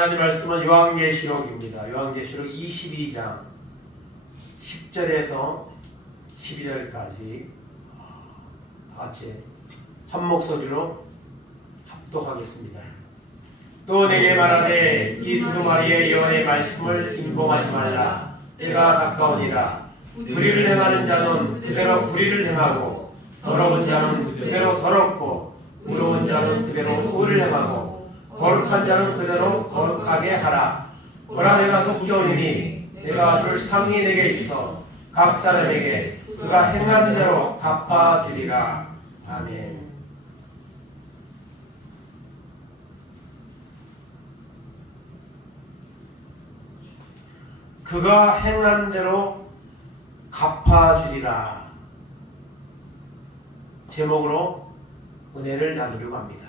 하나님 말씀은 요한계시록입니다. 요한계시록 22장 10절에서 12절까지 다 같이 한 목소리로 합독하겠습니다. 또 내게 말하되 이 두루마리의 예언의 말씀을 임봉하지 말라. 때가 가까우니라. 불의를 행하는 자는 그대로 불의를 행하고 더러운 자는 그대로 더럽고 의로운 자는 그대로 의를 행하고 거룩한 자는 그대로 거룩하게 하라. 보라 내가 속히 오리니 내가 줄 상이 내게 있어 각 사람에게 그가 행한 대로 갚아주리라. 아멘. 그가 행한 대로 갚아주리라. 제목으로 은혜를 나누려고 합니다.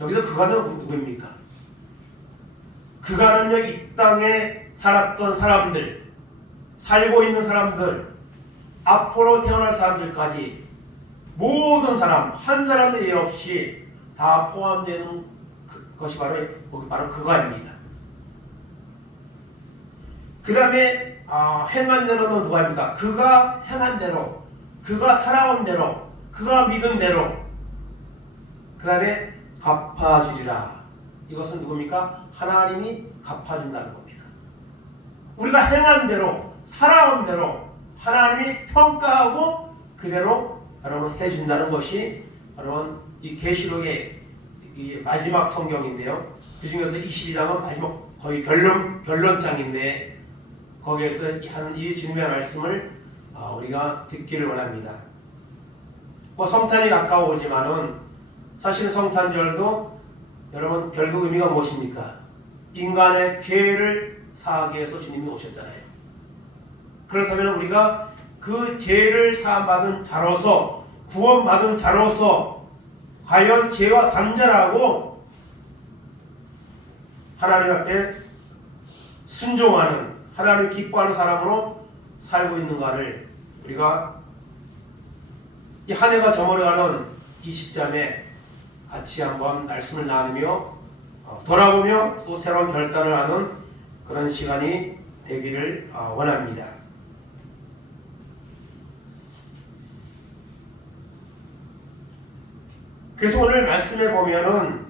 여기서 그가는 누구입니까? 그가는요, 이 땅에 살았던 사람들, 살고 있는 사람들, 앞으로 태어날 사람들까지 모든 사람, 한 사람도 예 없이 다 포함되는 것이 바로 그가입니다. 그 다음에 행한 대로는 누가입니까? 그가 행한 대로, 그가 살아온 대로, 그가 믿은 대로, 그 다음에 갚아주리라. 이것은 누굽니까? 하나님이 갚아준다는 겁니다. 우리가 행한 대로, 살아온 대로 하나님이 평가하고 그대로 여러분 해준다는 것이 여러분 이 계시록의 이 마지막 성경인데요. 그 중에서 22장은 마지막 거의 결론장인데 거기에서 하는 이 주님의 말씀을 우리가 듣기를 원합니다. 성탄이 가까워오지만은 사실 성탄절도 여러분 결국 의미가 무엇입니까? 인간의 죄를 사하기 위해서 주님이 오셨잖아요. 그렇다면 우리가 그 죄를 사함받은 자로서 구원받은 자로서 과연 죄와 단절하고 하나님 앞에 순종하는 하나님을 기뻐하는 사람으로 살고 있는가를 우리가 이 한 해가 저물어가는 이 시점에 같이 한번 말씀을 나누며 돌아보며 또 새로운 결단을 하는 그런 시간이 되기를 원합니다. 그래서 오늘 말씀에 보면은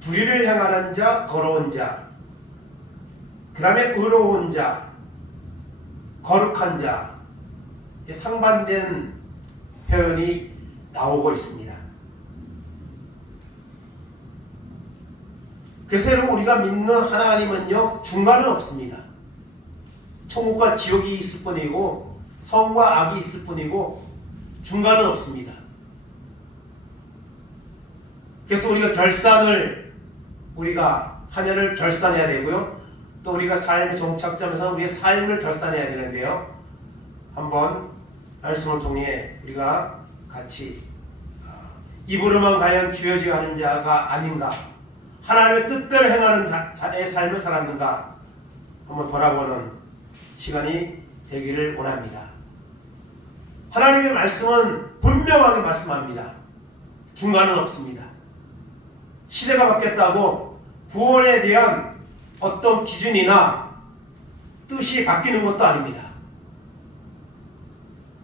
불의를 행하는 자, 더러운 자, 그 다음에 의로운 자, 거룩한 자, 상반된 표현이 나오고 있습니다. 그래서 여러분 우리가 믿는 하나님은요 중간은 없습니다. 천국과 지옥이 있을 뿐이고 선과 악이 있을 뿐이고 중간은 없습니다. 그래서 우리가 한 해를 결산해야 되고요. 또 우리가 삶의 종착점에서는 우리의 삶을 결산해야 되는데요. 한번 말씀을 통해 우리가 같이 입으로만 과연 주어지게 하는 자가 아닌가, 하나님의 뜻대로 행하는 자의 삶을 살았는가 한번 돌아보는 시간이 되기를 원합니다. 하나님의 말씀은 분명하게 말씀합니다. 중간은 없습니다. 시대가 바뀌었다고 구원에 대한 어떤 기준이나 뜻이 바뀌는 것도 아닙니다.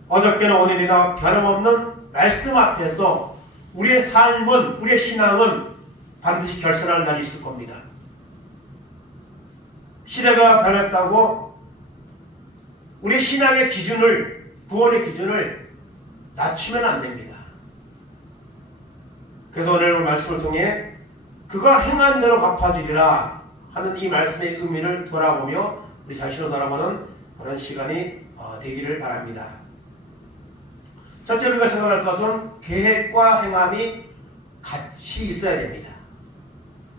어저께나 오늘이나 변함없는 말씀 앞에서 우리의 삶은, 우리의 신앙은 반드시 결산할 날이 있을 겁니다. 시대가 변했다고 우리 신앙의 기준을, 구원의 기준을 낮추면 안 됩니다. 그래서 오늘 말씀을 통해 그가 행한 대로 갚아주리라 하는 이 말씀의 의미를 돌아보며 우리 자신을 돌아보는 그런 시간이 되기를 바랍니다. 첫째로 우리가 생각할 것은 계획과 행함이 같이 있어야 됩니다.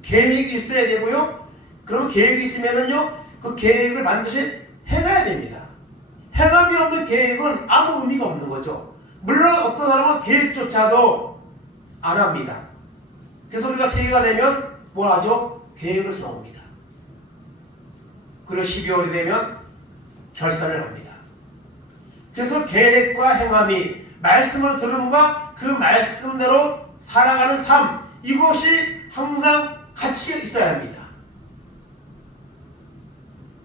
계획이 있어야 되고요. 그러면 계획이 있으면은요, 그 계획을 반드시 행해야 됩니다. 행함이 없는 계획은 아무 의미가 없는 거죠. 물론 어떤 사람은 계획조차도 안 합니다. 그래서 우리가 새해가 되면 뭘 하죠? 계획을 세웁니다. 그리고 12월이 되면 결산을 합니다. 그래서 계획과 행함이 말씀을 들음과 그 말씀대로 살아가는 삶, 이것이 항상 같이 있어야 합니다.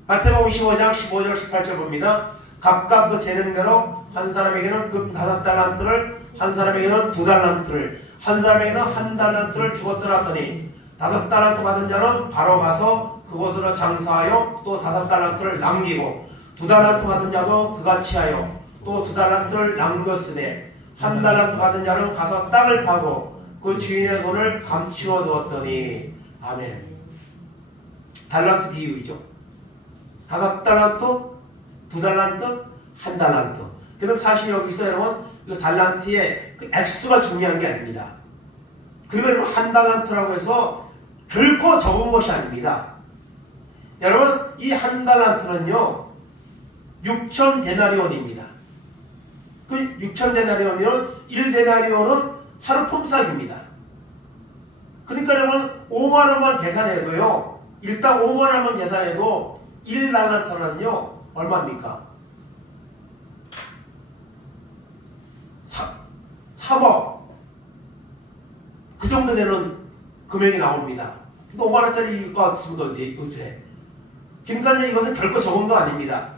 마태복음 25장 15절 18절 봅니다. 각각 그 재능대로 한 사람에게는 그 5달란트를, 한 사람에게는 2달란트를, 한 사람에게는 1달란트를 주었더라 하더니 5달란트 받은 자는 바로 가서 그곳으로 장사하여 또 5달란트를 남기고 2달란트 받은 자도 그같이 하여 또 2달란트를 남겼으되 1달란트 받은 자는 가서 땅을 파고 그 주인의 돈을 감추어 두었더니. 아멘. 달란트 비유이죠. 5달란트, 2달란트, 1달란트. 그래서 사실 여기서 여러분 이 달란트의 그 액수가 중요한 게 아닙니다. 그리고 여러분 1달란트라고 해서 결코 적은 것이 아닙니다. 여러분 이 1달란트는요 6,000데나리온입니다. 그 6,000데나리온이면 1데나리온은 하루 품삯입니다. 그러니까 여러분 5만원만 계산해도요, 일단 5만원만 계산해도 1달란트는요 얼마입니까? 3억 그 정도 되는 금액이 나옵니다. 근데 5만원짜리가 없습니까? 요새. 그러니까 이것은 결코 적은 거 아닙니다.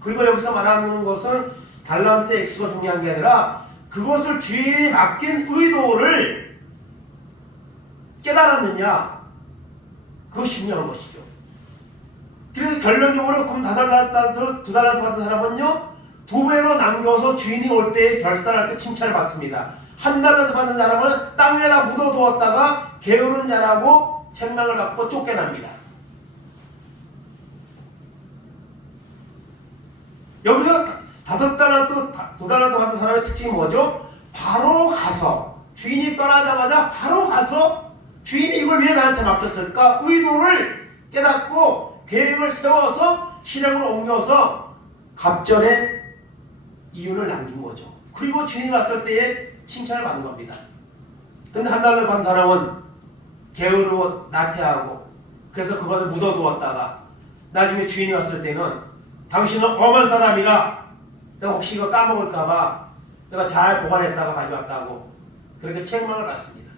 그리고 여기서 말하는 것은 달란트 액수가 중요한 게 아니라 그것을 주인이 맡긴 의도를 깨달았느냐, 그것이 중요한 것이죠. 그래서 결론적으로 그럼 5달란트, 2달란트 받은 사람은요 2배로 남겨서 주인이 올 때에 결산할 때 칭찬을 받습니다. 1달란트 받는 사람은 땅에다 묻어두었다가 게으른 자라고 책망을 받고 쫓겨납니다. 여기서 5달란트, 2달란트 받은 사람의 특징이 뭐죠? 바로 가서, 주인이 떠나자마자 바로 가서 주인이 이걸 왜 나한테 맡겼을까? 의도를 깨닫고 계획을 세워서 실행으로 옮겨서 갑절의 이윤을 남긴 거죠. 그리고 주인이 갔을 때에 칭찬을 받는 겁니다. 근데 1달러 받은 사람은 게으르고 나태하고 그래서 그것을 묻어두었다가 나중에 주인이 왔을 때는 당신은 엄한 사람이라 내가 혹시 이거 까먹을까봐 내가 잘 보관했다가 가져왔다고 그렇게 책망을 받습니다.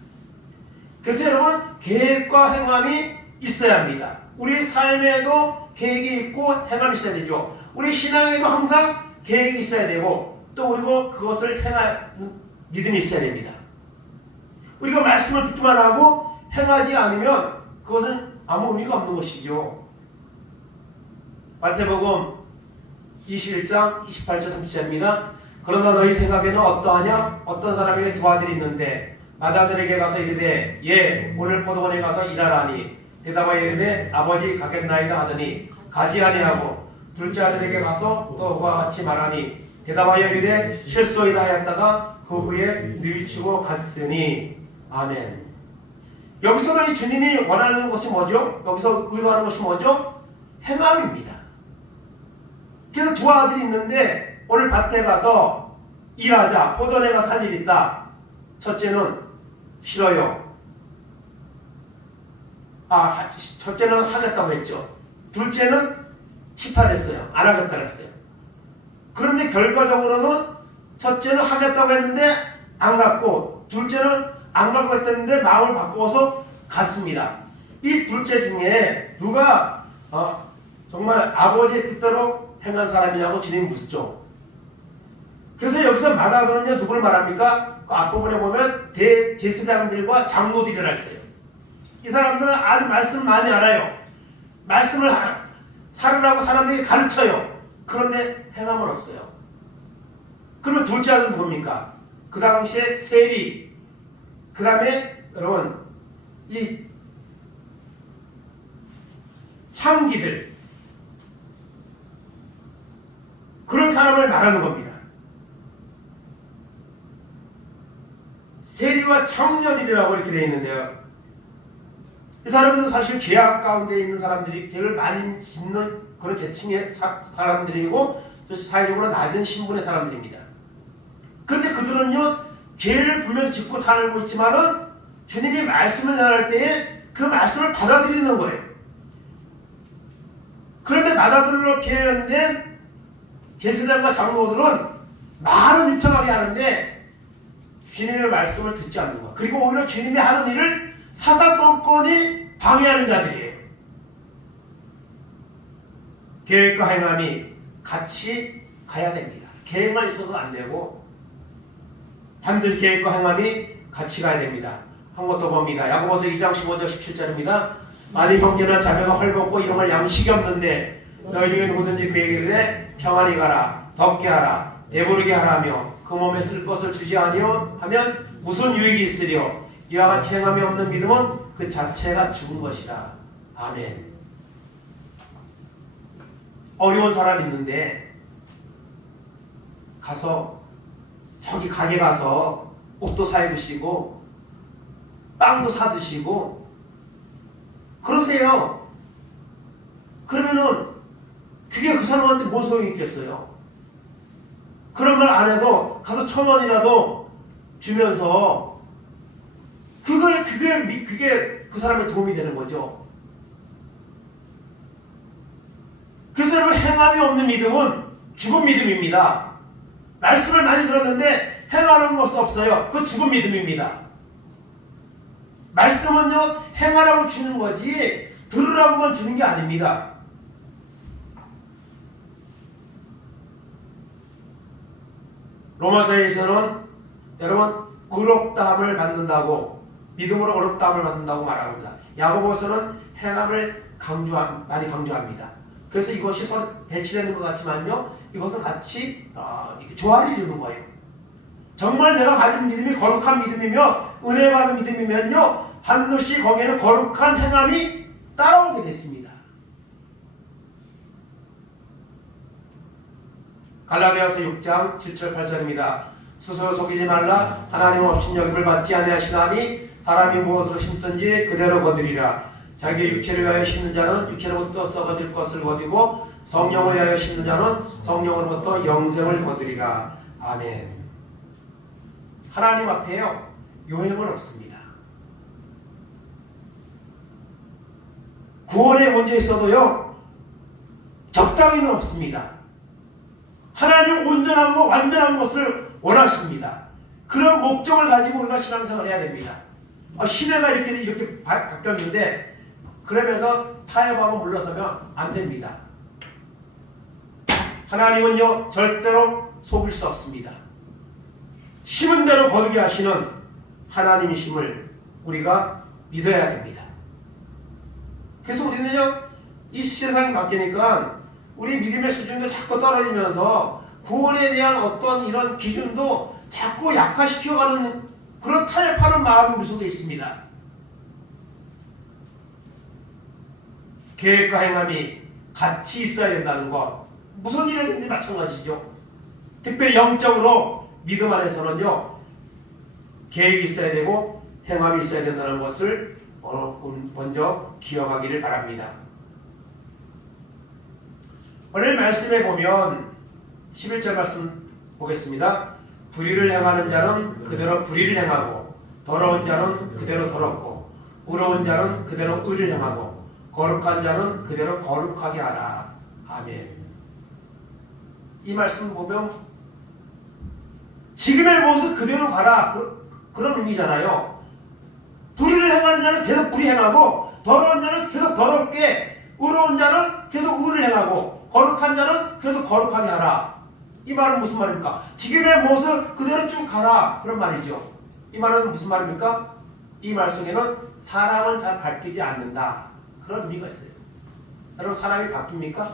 그래서 여러분 계획과 행함이 있어야 합니다. 우리 삶에도 계획이 있고 행함이 있어야 되죠. 우리 신앙에도 항상 계획이 있어야 되고 또 그리고 그것을 행하는 믿음이 있어야 됩니다. 우리가 말씀을 듣기만 하고 행하지 않으면 그것은 아무 의미가 없는 것이죠. 마태복음 21장 28절 30절입니다. 그러나 너희 생각에는 어떠하냐? 어떤 사람에게 2 아들이 있는데 맏아들에게 가서 이르되 예 오늘 포도원에 가서 일하라니 대답하여 이르되 아버지 가겠나이다 하더니 가지 아니하고 둘째 아들에게 가서 또 그와 같이 말하니 대답하여 이르되 실소이다 하였다가 그 후에 뉘우치고 갔으니. 아멘. 여기서도 이 주님이 원하는 것이 뭐죠? 여기서 의도하는 것이 뭐죠? 행함입니다. 그래서 2 아들이 있는데 오늘 밭에 가서 일하자, 포도원에 가서 할 일 있다. 첫째는 싫어요. 첫째는 하겠다고 했죠. 둘째는 시탈했어요. 안 하겠다고 했어요. 그런데 결과적으로는 첫째는 하겠다고 했는데 안 갔고 둘째는 안 가고 했는데 마음을 바꾸어서 갔습니다. 이 둘째 중에 누가 정말 아버지의 뜻대로 행한 사람이냐고 주님이 묻죠. 그래서 여기서 맏아들은요 누구를 말합니까? 그 앞부분에 보면 제사장들과 장로들이라 했어요. 이 사람들은 아주 말씀을 많이 알아요. 말씀을 살으라고 사람들에게 가르쳐요. 그런데 행함은 없어요. 그러면 둘째 아들은 누굽니까? 그 당시에 세리, 그 다음에 여러분 이 창기들, 그런 사람을 말하는 겁니다. 세리와 청녀들이라고 이렇게 되어 있는데요. 이 사람들은 사실 죄악 가운데 있는 사람들이 죄를 많이 짓는 그런 계층의 사람들이고 또 사회적으로 낮은 신분의 사람들입니다. 그런데 그들은요 죄를 분명히 짓고 살고 있지만은 주님이 말씀을 전할 때에 그 말씀을 받아들이는 거예요. 그런데 맏아들로 표현된 제사장과 장로들은 말은 유창하게 하는데 주님의 말씀을 듣지 않는 거예요. 그리고 오히려 주님이 하는 일을 사사건건이 방해하는 자들이에요. 계획과 행함이 같이 가야 됩니다. 계획만 있어도 안 되고 반드시 계획과 행함이 같이 가야 됩니다. 한 것 더 봅니다. 야고보서 2장 15절 17절입니다. 만일 형제나 자매가 헐벗고 이런 양식이 없는데 너희 중에 누구든지 그에게 이르되 평안히 가라, 덥게 하라, 배부르게 하라며 그 몸에 쓸 것을 주지 아니요 하면 무슨 유익이 있으리요. 이와 같이 행함이 없는 믿음은 그 자체가 죽은 것이다. 아멘. 어려운 사람 있는데 가서 저기 가게 가서 옷도 사입으시고 빵도 사드시고 그러세요. 그러면은 그게 그 사람한테 뭐 소용이 있겠어요? 그런 말 안 해도 가서 1,000원이라도 주면서 그게 그 사람의 도움이 되는 거죠. 그래서 여러분, 행함이 없는 믿음은 죽은 믿음입니다. 말씀을 많이 들었는데 행하는 것은 없어요. 그건 죽은 믿음입니다. 말씀은요, 행하라고 주는 거지 들으라고만 주는 게 아닙니다. 로마서에서는 여러분 의롭다함을 받는다고, 믿음으로 의롭다함을 받는다고 말합니다. 야고보서는 행함을 많이 강조합니다. 그래서 이것이 서로 배치되는 것 같지만요, 이것은 같이 이렇게 조화를 이루는 거예요. 정말 내가 가진 믿음이 거룩한 믿음이며 은혜 받은 믿음이면요, 반드시 거기에는 거룩한 행함이 따라오게 됐습니다. 갈라디아서 6장 7절 8절입니다. 스스로 속이지 말라. 하나님 없인 여김을 받지 아니하시나니 사람이 무엇으로 심든지 그대로 거두리라. 자기 육체를 위하여 심는 자는 육체로부터 썩어질 것을 거두고 성령을 위하여 심는 자는 성령으로부터 영생을 거두리라. 아멘. 하나님 앞에요, 요행은 없습니다. 구원의 문제 있어도요, 적당히는 없습니다. 하나님 온전한 것, 완전한 것을 원하십니다. 그런 목적을 가지고 우리가 신앙생활을 해야 됩니다. 시대가 이렇게 바뀌었는데 그러면서 타협하고 물러서면 안 됩니다. 하나님은요, 절대로 속일 수 없습니다. 심은 대로 거두게 하시는 하나님이심을 우리가 믿어야 됩니다. 그래서 우리는요, 이 세상이 바뀌니까 우리 믿음의 수준도 자꾸 떨어지면서 구원에 대한 어떤 이런 기준도 자꾸 약화시켜가는 그런 타협하는 마음이 우리 속에 있습니다. 계획과 행함이 같이 있어야 된다는 것, 무슨 일이든지 마찬가지죠. 특별히 영적으로 믿음 안에서는요, 계획이 있어야 되고 행함이 있어야 된다는 것을 먼저 기억하기를 바랍니다. 오늘 말씀에 보면 11절 말씀 보겠습니다. 불의를 행하는 자는 그대로 불의를 행하고 더러운 자는 그대로 더럽고 의로운 자는 그대로 의를 행하고 거룩한 자는 그대로 거룩하게 하라. 아멘. 이 말씀 보면 지금의 모습 그대로 가라, 그런 의미잖아요. 불의를 행하는 자는 계속 불의 행하고 더러운 자는 계속 더럽게, 의로운 자는 계속 의를 행하고 거룩한 자는 계속 거룩하게 하라. 이 말은 무슨 말입니까? 지금의 모습 그대로 쭉 가라, 그런 말이죠. 이 말은 무슨 말입니까? 이 말 속에는 사람은 잘 바뀌지 않는다, 그런 의미가 있어요. 여러분, 사람이 바뀝니까?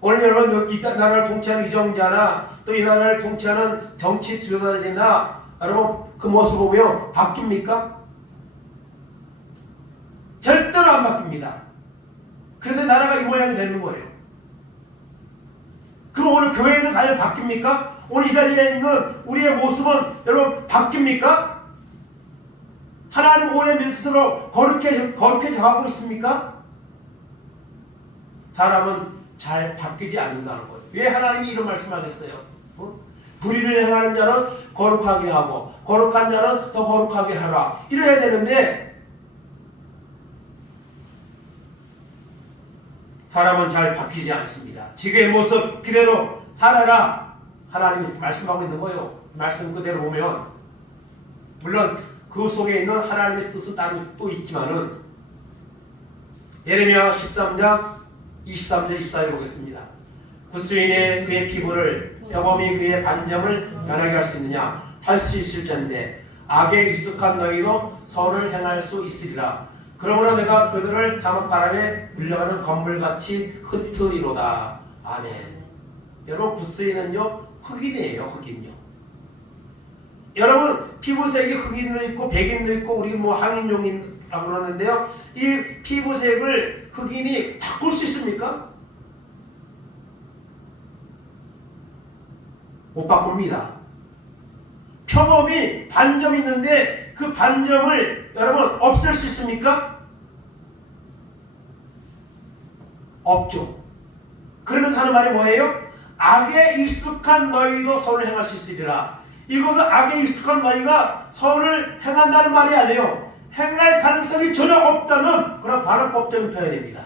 오늘 여러분, 이 나라를 통치하는 위정자나 또 이 나라를 통치하는 정치 지도자들이나 여러분 그 모습 보면 바뀝니까? 절대로 안 바뀝니다. 그래서 나라가 이 모양이 되는 거예요. 그럼 오늘 교회는 과연 바뀝니까? 오늘 이 자리에 있는 우리의 모습은 여러분 바뀝니까? 하나님 오늘 스스로 거룩해져 가고 있습니까? 사람은 잘 바뀌지 않는다는 거예요. 왜 하나님이 이런 말씀하겠어요? 불의를 행하는 자는 거룩하게 하고 거룩한 자는 더 거룩하게 하라, 이래야 되는데 사람은 잘 바뀌지 않습니다. 지금의 모습 그대로 살아라, 하나님이 이렇게 말씀하고 있는 거예요. 말씀 그대로 보면 물론 그 속에 있는 하나님의 뜻은 따로 또 있지만은 예레미야 13장 23절 24절 보겠습니다. 구스인의 그의 피부를 표범이 그의 반점을 변하게 할 수 있느냐? 할 수 있을텐데 악에 익숙한 너희도 선을 행할 수 있으리라. 그러므로 내가 그들을 사막바람에 불려가는 건물같이 흩으리로다. 아멘. 여러분 구스인은요 흑인이에요. 흑인요. 여러분 피부색이 흑인도 있고 백인도 있고 우리 뭐 항인종이라고 그러는데요. 이 피부색을 흑인이 바꿀 수 있습니까? 못 바꿉니다. 표범이 반점이 있는데 그 반점을 여러분 없앨 수 있습니까? 없죠. 그러면서 하는 말이 뭐예요? 악에 익숙한 너희도 선을 행할 수 있으리라. 이것은 악에 익숙한 너희가 선을 행한다는 말이 아니에요. 행할 가능성이 전혀 없다는 그런 반어법적인 표현입니다.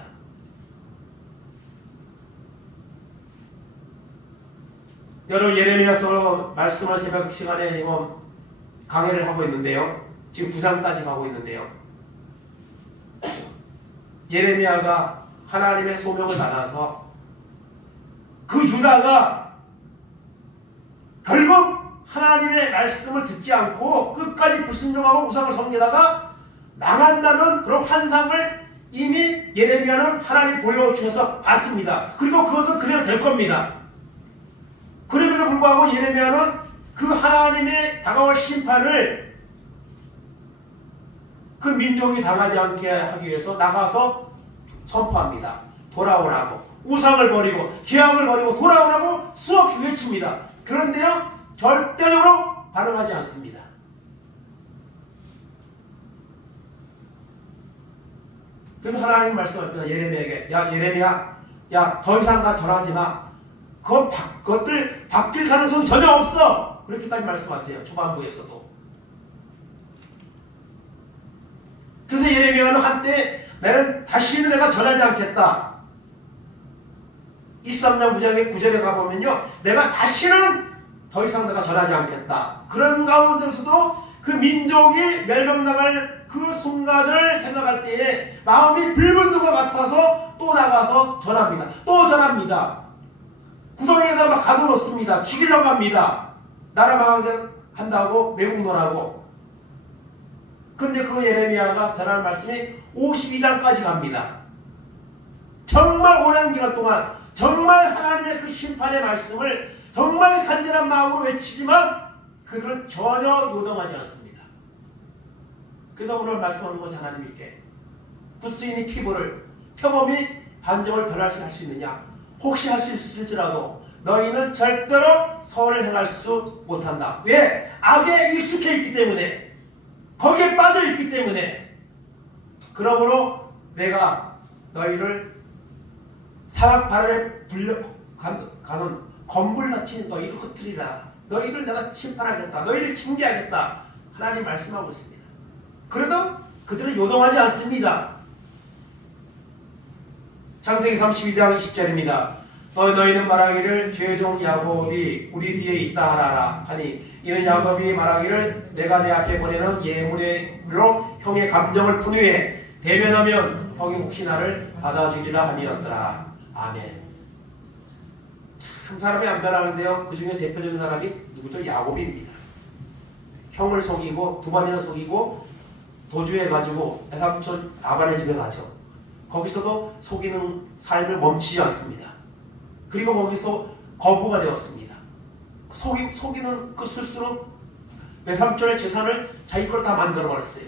여러분 예레미야서 말씀을 새벽 시간에 강해를 하고 있는데요. 지금 9장까지 가고 있는데요. 예레미야가 하나님의 소명을 받아서 그 유다가 결국 하나님의 말씀을 듣지 않고 끝까지 불순종하고 우상을 섬기다가 망한다는 그런 환상을 이미 예레미야는 하나님 보여주셔서 봤습니다. 그리고 그것은 그대로 될 겁니다. 그럼에도 불구하고 예레미야는 그 하나님의 다가올 심판을 그 민족이 당하지 않게 하기 위해서 나가서 선포합니다. 돌아오라고. 우상을 버리고 죄악을 버리고 돌아오라고 수없이 외칩니다. 그런데요 절대적으로 반응하지 않습니다. 그래서 하나님 말씀합니다. 예레미야에게 야 예레미야 야 더 이상 가 절하지 마. 그것들 바뀔 가능성 전혀 없어. 그렇게까지 말씀하세요. 초반부에서도. 그래서 예레미야는 한때 나는 다시는 내가 전하지 않겠다. 23장 9절에 가보면요 내가 다시는 더 이상 내가 전하지 않겠다. 그런 가운데서도 그 민족이 멸망당할 그 순간을 생각할 때에 마음이 붉은 것 같아서 또 나가서 전합니다. 또 전합니다. 구덩이에다 막 가둬놓습니다. 죽이려고 합니다. 나라 망하게 한다고 매국노라고. 근데 그 예레미야가 전하는 말씀이 52장까지 갑니다. 정말 오랜 기간 동안 정말 하나님의 그 심판의 말씀을 정말 간절한 마음으로 외치지만 그들은 전혀 요동하지 않습니다. 그래서 오늘 말씀하는 건 하나님께 구스인의 피부를 표범이 반점을 변화할 수 있느냐? 혹시 할 수 있을지라도 너희는 절대로 선을 행할 수 못한다. 왜? 악에 익숙해 있기 때문에 거기에 빠져 있기 때문에. 그러므로 내가 너희를 사막 바람에 불려가는 건물같이 너희를 흩트리라. 너희를 내가 심판하겠다. 너희를 징계하겠다. 하나님 말씀하고 있습니다. 그래도 그들은 요동하지 않습니다. 창세기 32장 20절입니다. 너희는 말하기를 죄종 야곱이 우리 뒤에 있다 하라 하니 이는 야곱이 말하기를 내가 내 앞에 보내는 예물로 형의 감정을 분유해 대면하면 형이 혹시 나를 받아주리라 함이었더라. 아멘. 참 사람이 안 변하는데요. 그 중에 대표적인 사람이 누구죠? 야곱입니다. 형을 속이고 두 번이나 속이고 도주해가지고 애삼촌 라반의 집에 가죠. 거기서도 속이는 삶을 멈추지 않습니다. 그리고 거기서 거부가 되었습니다. 속이는 그 스스로 외삼촌의 재산을 자기 걸 다 만들어버렸어요.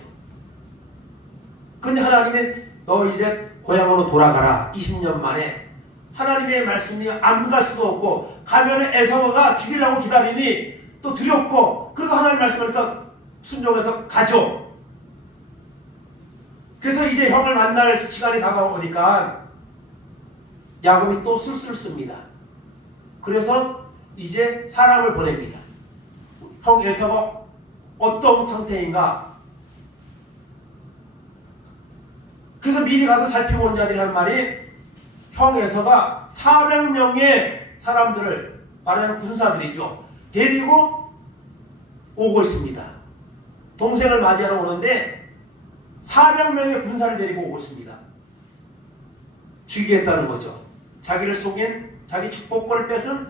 근데 하나님이 너 이제 고향으로 돌아가라. 20년 만에 하나님의 말씀이 안 갈 수도 없고 가면은 에서가 죽이려고 기다리니 또 두렵고 그리고 하나님 말씀하니까 순종해서 가죠. 그래서 이제 형을 만날 시간이 다가오니까 야곱이 또 술수를 씁니다. 그래서 이제 사람을 보냅니다. 형 에서가 어떤 상태인가. 그래서 미리 가서 살펴본 자들이 하는 말이 형 에서가 400명의 사람들을 말하는 군사들이죠. 데리고 오고 있습니다. 동생을 맞이하러 오는데 400명의 군사를 데리고 오고 있습니다. 죽이겠다는 거죠. 자기를 속인 자기 축복권을 뺏은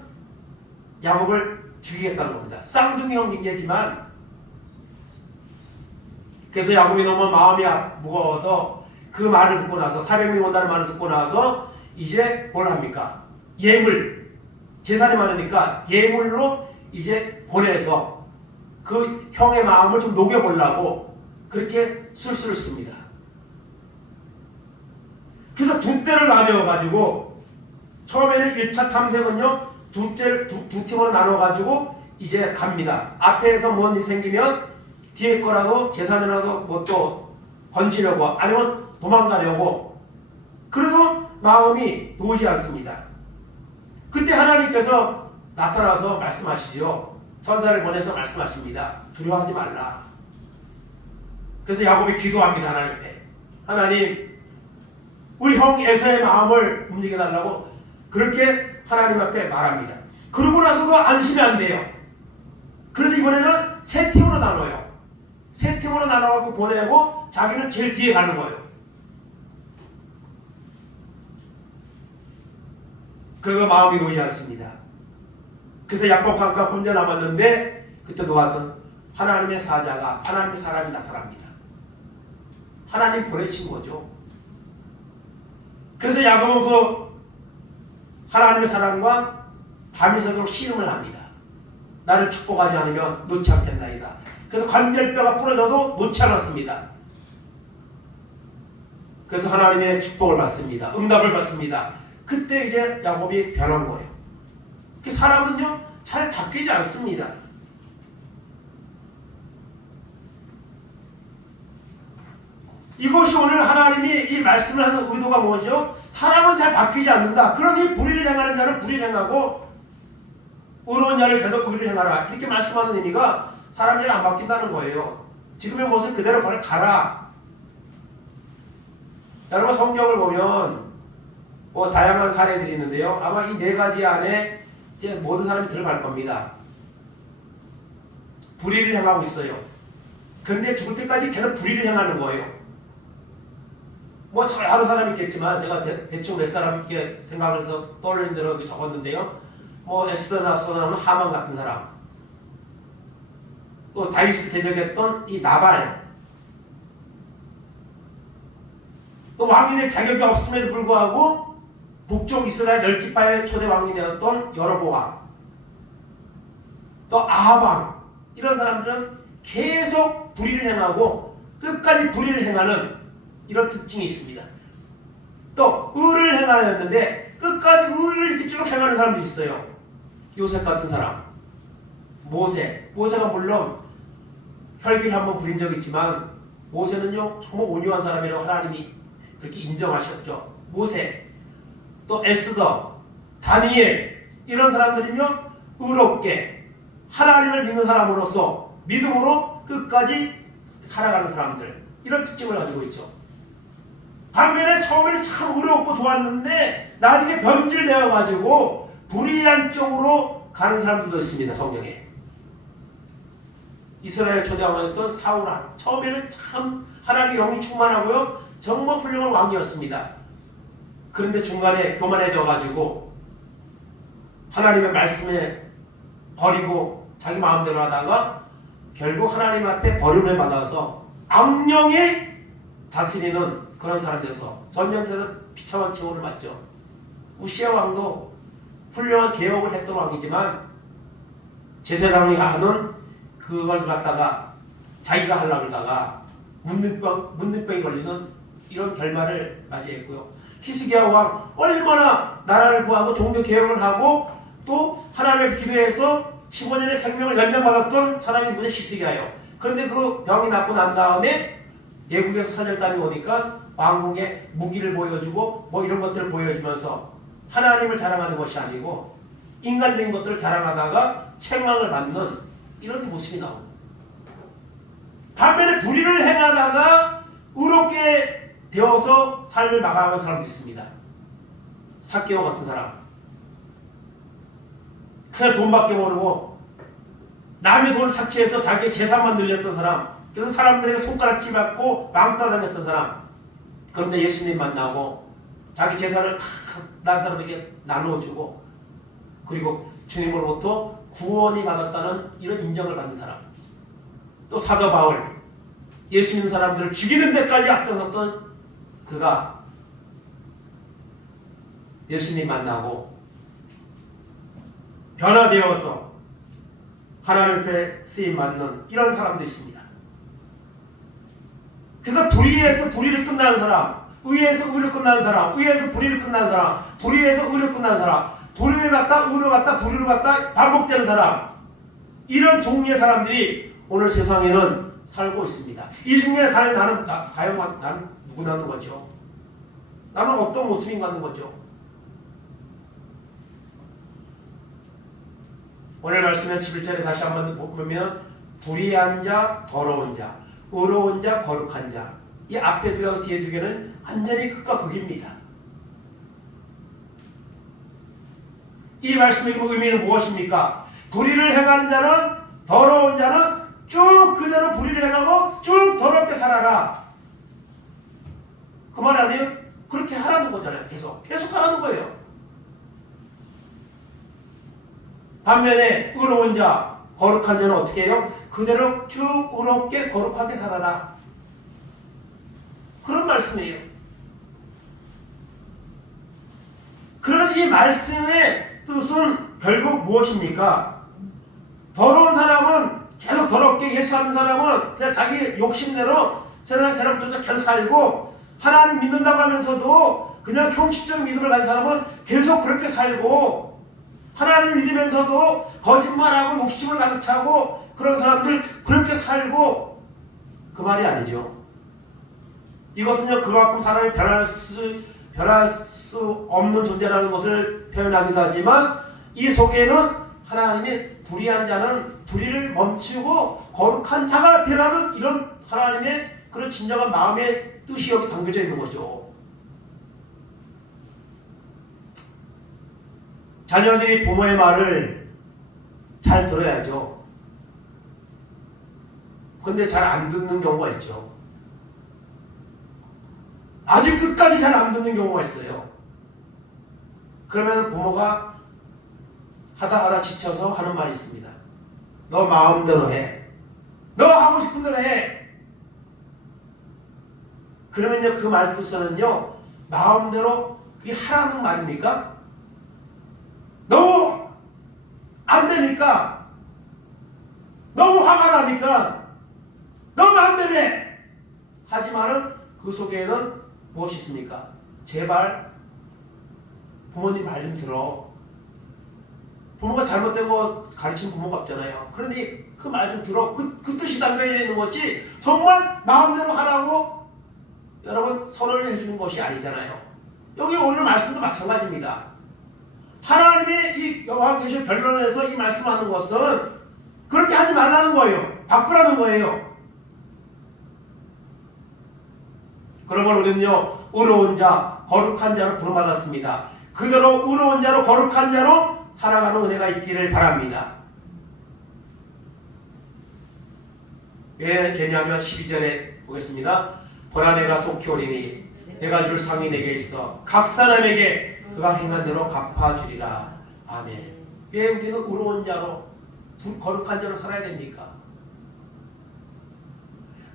야곱을 죽이겠다는 겁니다. 쌍둥이 형제지만 그래서 야곱이 너무 마음이 무거워서 그 말을 듣고 나서 400명이 온다는 말을 듣고 나서 이제 뭘 합니까? 예물, 재산이 많으니까 예물로 이제 보내서 그 형의 마음을 좀 녹여보려고 그렇게 술수를 씁니다. 그래서 두 때를 나뉘어가지고 처음에는 1차 탐색은요 두 팀으로 나눠가지고 이제 갑니다. 앞에서 뭔 일이 생기면 뒤에 거라도 재산이라도 뭐 또 건지려고 아니면 도망가려고 그래도 마음이 놓지 않습니다. 그때 하나님께서 나타나서 말씀하시죠. 천사를 보내서 말씀하십니다. 두려워하지 말라. 그래서 야곱이 기도합니다. 하나님 앞에. 하나님 우리 형 에서의 마음을 움직여달라고 그렇게 하나님 앞에 말합니다. 그러고 나서도 안심이 안 돼요. 그래서 이번에는 세 팀으로 나눠요. 세 팀으로 나눠갖고 보내고 자기는 제일 뒤에 가는 거예요. 그래도 마음이 놓이지 않습니다. 그래서 야곱 강가 혼자 남았는데 그때 놓았던 하나님의 사자가 하나님의 사람이 나타납니다. 하나님 보내신 거죠. 그래서 야곱은 그 하나님의 사랑과 밤이 새도록 씨름을 합니다. 나를 축복하지 않으면 놓지 않겠나이다. 그래서 관절뼈가 부러져도 놓지 않았습니다. 그래서 하나님의 축복을 받습니다. 응답을 받습니다. 그때 이제 야곱이 변한 거예요. 그 사람은요 잘 바뀌지 않습니다. 이것이 오늘 하나님이 이 말씀을 하는 의도가 뭐죠? 사람은 잘 바뀌지 않는다. 그러니 불의를 행하는 자는 불의를 행하고 의로운 자를 계속 의를 행하라. 이렇게 말씀하는 의미가 사람이 안 바뀐다는 거예요. 지금의 모습 그대로 가라. 여러분 성경을 보면 뭐 다양한 사례들이 있는데요. 아마 이 네 가지 안에 이제 모든 사람이 들어갈 겁니다. 불의를 행하고 있어요. 그런데 죽을 때까지 계속 불의를 행하는 거예요. 뭐 여러 사람이 있겠지만 제가 대충 몇 사람 이렇게 생각을 해서 떠올리는 대로 이렇게 적었는데요. 뭐 에스더나 소나는 하만 같은 사람, 또 다윗을 대적했던 이 나발, 또 왕이 될 자격이 없음에도 불구하고 북쪽 이스라엘 열기파의 초대 왕이 되었던 여로보암, 또 아합왕, 이런 사람들은 계속 불의를 행하고 끝까지 불의를 행하는 이런 특징이 있습니다. 또 의를 행하였는데 끝까지 의를 이렇게 쭉 행하는 사람도 있어요. 요셉 같은 사람, 모세가 물론 혈기를 한번 부린 적이 있지만 모세는요 정말 온유한 사람이라고 하나님이 그렇게 인정하셨죠. 모세, 또 에스더, 다니엘, 이런 사람들이면 의롭게 하나님을 믿는 사람으로서 믿음으로 끝까지 살아가는 사람들, 이런 특징을 가지고 있죠. 반면에 처음에는 참 의롭고 좋았는데 나중에 변질되어 가지고 불의한 쪽으로 가는 사람들도 있습니다. 성경에. 이스라엘 초대 왕이었던 사울왕, 처음에는 참 하나님의 영이 충만하고요 정말 훌륭한 왕이었습니다. 그런데 중간에 교만해져 가지고 하나님의 말씀에 버리고 자기 마음대로 하다가 결국 하나님 앞에 버림을 받아서 악령이 다스리는 그런 사람이 돼서 전쟁터에서 비참한 처우를 맞죠. 우시아 왕도 훌륭한 개혁을 했던 왕이지만 제사장이 하는 그걸 갖다가 자기가 하려고 하다가 문둥병이 걸리는 이런 결말을 맞이했고요. 히스기야 왕 얼마나 나라를 구하고 종교 개혁을 하고 또 하나님을 기도해서 15년의 생명을 연장받았던 사람이 누구냐? 히스기야예요. 그런데 그 병이 낫고 난 다음에 예국에서 사절단이 오니까 왕궁에 무기를 보여주고 뭐 이런 것들을 보여주면서 하나님을 자랑하는 것이 아니고 인간적인 것들을 자랑하다가 책망을 받는 이런 모습이 나옵니다. 반면에 불의를 행하다가 의롭게 되어서 삶을 마감하는 사람도 있습니다. 삭개오 같은 사람, 그냥 돈밖에 모르고 남의 돈을 착취해서 자기의 재산만 늘렸던 사람, 그래서 사람들에게 손가락질 받고 망따라 다녔던 사람. 그런데 예수님 만나고 자기 재산을 다른 사람에게 나누어주고, 그리고 주님으로부터 구원이 받았다는 이런 인정을 받는 사람. 또 사도 바울, 예수 믿는 사람들을 죽이는 데까지 앞장섰던 그가 예수님 만나고 변화되어서 하나님 앞에 쓰임 받는 이런 사람도 있습니다. 그래서 불의에서 불의를 끝나는 사람, 의에서 의로 끝나는 사람, 의에서 불의를 끝나는 사람, 불의에서 의로 끝나는 사람, 불의를 갖다 의로 갖다 불의를 갖다 반복되는 사람, 이런 종류의 사람들이 오늘 세상에는 살고 있습니다. 이 중에 과연 나는 누구냐는 거죠. 나는 어떤 모습인가 하는 거죠. 오늘 말씀은 11절에 다시 한번 보면 불의한 자, 더러운 자, 의로운 자, 거룩한 자, 이 앞에 두 개와 뒤에 두 개는 완전히 극과 극입니다. 이 말씀의 의미는 무엇입니까? 불의를 행하는 자는, 더러운 자는 쭉 그대로 불의를 행하고 쭉 더럽게 살아라. 그 말 아니에요? 그렇게 하라는 거잖아요. 계속 하라는 거예요. 반면에 의로운 자, 거룩한 자는 어떻게 해요? 그대로 쭉 의롭게 거룩하게 살아라. 그런 말씀이에요. 그런 이 말씀의 뜻은 결국 무엇입니까? 더러운 사람은 계속 더럽게 예수하는 사람은 그냥 자기 욕심대로 세상에 계속 살고, 하나님 믿는다고 하면서도 그냥 형식적 믿음을 가진 사람은 계속 그렇게 살고, 하나님을 믿으면서도 거짓말하고 욕심을 가득 차고 그런 사람들 그렇게 살고, 그 말이 아니죠. 이것은요, 그만큼 사람이 변할 수 없는 존재라는 것을 표현하기도 하지만, 이 속에는 하나님의 불의한 자는 불의를 멈추고 거룩한 자가 되라는 이런 하나님의 그런 진정한 마음의 뜻이 여기 담겨져 있는 거죠. 자녀들이 부모의 말을 잘 들어야죠. 근데 잘 안 듣는 경우가 있죠. 아직 끝까지 잘 안 듣는 경우가 있어요. 그러면 부모가 하다 지쳐서 하는 말이 있습니다. 너 마음대로 해. 너 하고 싶은 대로 해. 그러면요, 그 말 뜻은요, 마음대로 그게 하라는 말입니까? 너무 안 되니까, 너무 화가 나니까 너 마음대로 해. 하지만은 그 속에는 무엇이 있습니까? 제발 부모님 말 좀 들어. 부모가 잘못된 거 가르치는 부모가 없잖아요. 그런데 그 말 좀 들어. 그 뜻이 담겨져 있는 거지, 정말 마음대로 하라고 여러분 선언을 해주는 것이 아니잖아요. 여기 오늘 말씀도 마찬가지입니다. 하나님이 이 요한계시록 변론에서 이 말씀하는 것은 그렇게 하지 말라는 거예요. 바꾸라는 거예요. 그러면 우리는요, 의로운 자, 거룩한 자로 부름받았습니다. 그대로 의로운 자로 거룩한 자로 살아가는 은혜가 있기를 바랍니다. 왜냐하면 12절에 보겠습니다. 보라, 내가 속히 오리니 내가 줄 상이 내게 있어 각 사람에게 그가 행한 대로 갚아주리라. 아멘. 왜 우리는 의로운 자로 거룩한 자로 살아야 됩니까?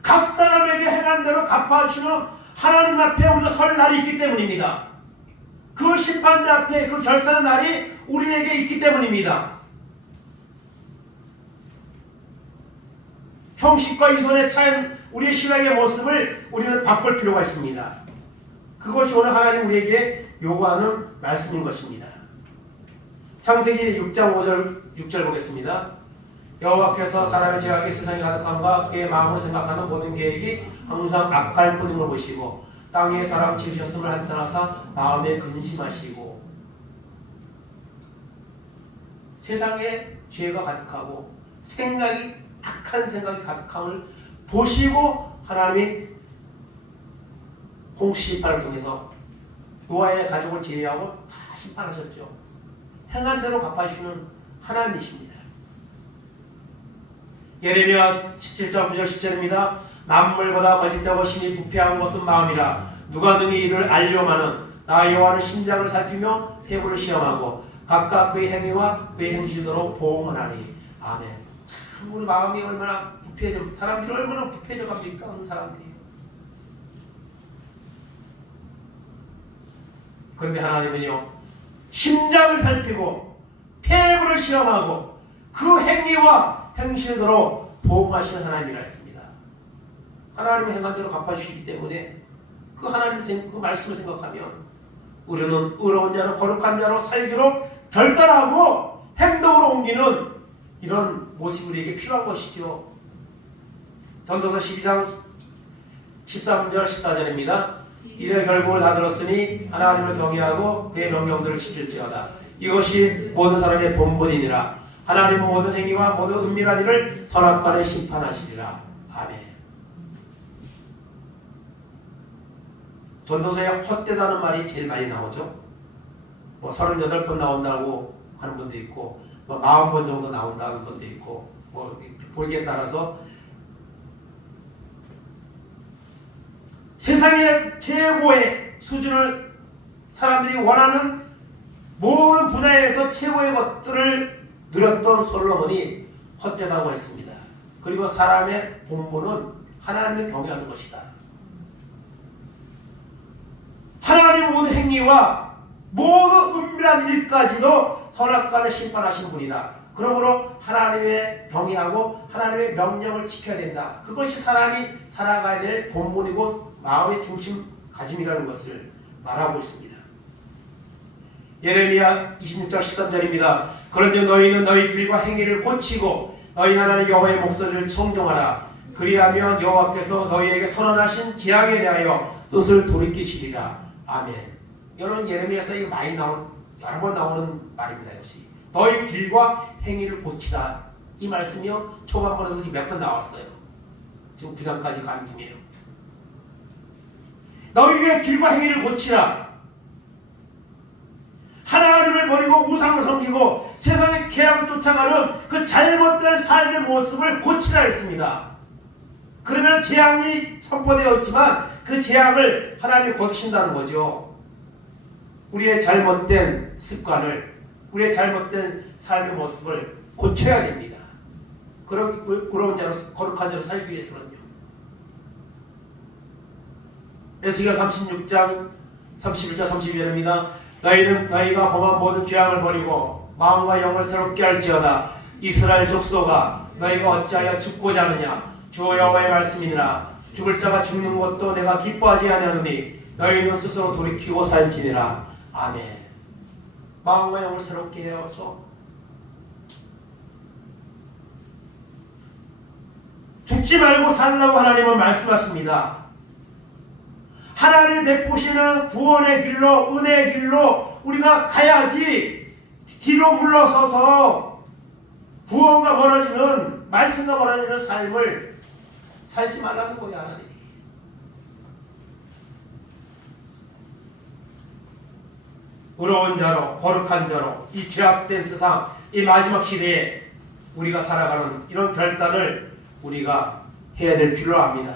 각 사람에게 행한 대로 갚아주시는 하나님 앞에 우리가 설 날이 있기 때문입니다. 그 심판대 앞에 그 결산의 날이 우리에게 있기 때문입니다. 형식과 이손에 차인 우리의 신앙의 모습을 우리는 바꿀 필요가 있습니다. 그것이 오늘 하나님 우리에게 요구하는 말씀인 것입니다. 창세기 6장 6절 보겠습니다. 여호와께서 사람의 죄악이 세상에 가득함과 그의 마음으로 생각하는 모든 계획이 항상 악할 뿐인 걸 보시고 땅에 사람 지으셨음을 한탄하사 마음에 근심하시고. 세상에 죄가 가득하고 생각이 악한 생각이 가득함을 보시고 하나님이 공시심판을 통해서 노아의 가족을 제외하고 다 심판하셨죠. 행한 대로 갚아주시는 하나님이십니다. 예레미야 17장 9절 10절입니다. 만물보다 거짓되고 심히 부패한 것은 마음이라 누가 능히 이를 알려마는 나 여호와는 심장을 살피며 폐부를 시험하고 각각 그의 행위와 그의 행실대로 보응하나니. 아멘. 참 우리 마음이 얼마나 부패져, 사람들이 얼마나 부패져 갑니까? 어느 사람들이. 그런데 하나님은요, 심장을 살피고 폐부를 시험하고 그 행위와 행실대로 보응하시는 하나님이라 했습니다. 하나님의 행한 대로 갚아주시기 때문에 그 하나님의 그 말씀을 생각하면 우리는 의로운 자로 거룩한 자로 살기로 결단하고 행동으로 옮기는 이런 모습이 우리에게 필요한 것이죠. 전도서 12장 13절 14절입니다. 이래 결국을 다 들었으니 하나님을 경외하고 그의 명령들을 지킬지어다. 이것이 모든 사람의 본분이니라. 하나님은 모든 행위와 모든 은밀한 일을 선악간에 심판하시리라. 아멘. 전도서에 헛되다는 말이 제일 많이 나오죠. 뭐 38번 나온다고 하는 분도 있고, 뭐 40번 정도 나온다는 분도 있고, 뭐 보기에 따라서 세상의 최고의 수준을 사람들이 원하는 모든 분야에서 최고의 것들을 누렸던 솔로몬이 헛되다고 했습니다. 그리고 사람의 본분은 하나님을 경외하는 것이다. 하나님의 모든 행위와 모든 은밀한 일까지도 선악간에 심판하신 분이다. 그러므로 하나님의 경외하고 하나님의 명령을 지켜야 된다. 그것이 사람이 살아가야 될 본분이고 마음의 중심가짐이라는 것을 말하고 있습니다. 예레미야 26장 13절입니다. 그런데 너희는 너희 길과 행위를 고치고 너희 하나님 여호와의 목소리를 청종하라. 그리하면 여호와께서 너희에게 선언하신 재앙에 대하여 뜻을 돌이키시리라. 아멘. 여러분 예레미야에서 이거 많이 여러 번 나오는 말입니다. 역시 너희 길과 행위를 고치라. 이 말씀이요 초반번에도 몇 번 나왔어요. 지금 9장까지 가는 중이에요. 너희의 길과 행위를 고치라. 하나님을 버리고 우상을 섬기고 세상의 계약을 쫓아가는 그 잘못된 삶의 모습을 고치라 했습니다. 그러면 재앙이 선포되었지만 그 재앙을 하나님이 고치신다는 거죠. 우리의 잘못된 습관을, 우리의 잘못된 삶의 모습을 고쳐야 됩니다. 그런 의로운 자로, 거룩한 자로 살기 위해서는요. 에스겔 36장 31절 32절입니다. 너희가 범한 모든 죄악을 버리고 마음과 영을 새롭게 할지어다. 이스라엘 족속아 너희가 어찌하여 죽고자 하느냐. 주 여호와의 말씀이니라. 죽을 자가 죽는 것도 내가 기뻐하지 아니하노니 너희는 스스로 돌이키고 살지니라. 아멘. 마음과 영을 새롭게 하여서 죽지 말고 살라고 하나님은 말씀하십니다. 하나님이 베푸시는 구원의 길로, 은혜의 길로 우리가 가야지 뒤로 물러서서 구원과 멀어지는, 말씀과 멀어지는 삶을 살지 말라는 거야, 하나님이. 의로운 자로, 거룩한 자로 이 죄악된 세상, 이 마지막 시대에 우리가 살아가는 이런 결단을 우리가 해야 될 줄로 압니다.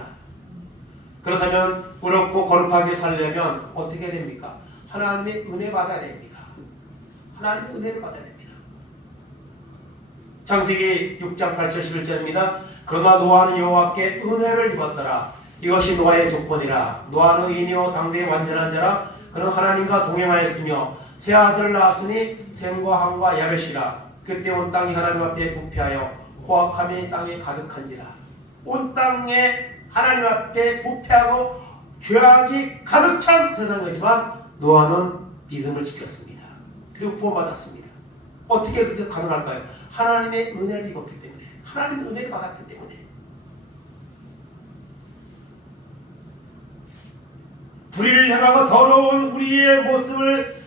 그렇다면 의롭고 거룩하게 살려면 어떻게 해야 됩니까? 하나님의 은혜 받아야 됩니다. 하나님의 은혜를 받아야 됩니다. 창세기 6장 8절 11절입니다. 그러나 노아는 여호와께 은혜를 입었더라. 이것이 노아의 조건이라. 노아는 의인이요 당대의 완전한 자라. 그는 하나님과 동행하였으며 세 아들을 낳았으니 셈과 함과 야벳이라. 그때 온 땅이 하나님 앞에 부패하여 포악함이 땅에 가득한지라. 온 땅에 하나님 앞에 부패하고 죄악이 가득 찬 세상이지만 노아는 믿음을 지켰습니다. 그리고 구원받았습니다. 어떻게 그게 가능할까요? 하나님의 은혜를 입었기 때문에, 하나님의 은혜를 받았기 때문에. 불의를 행하고 더러운 우리의 모습을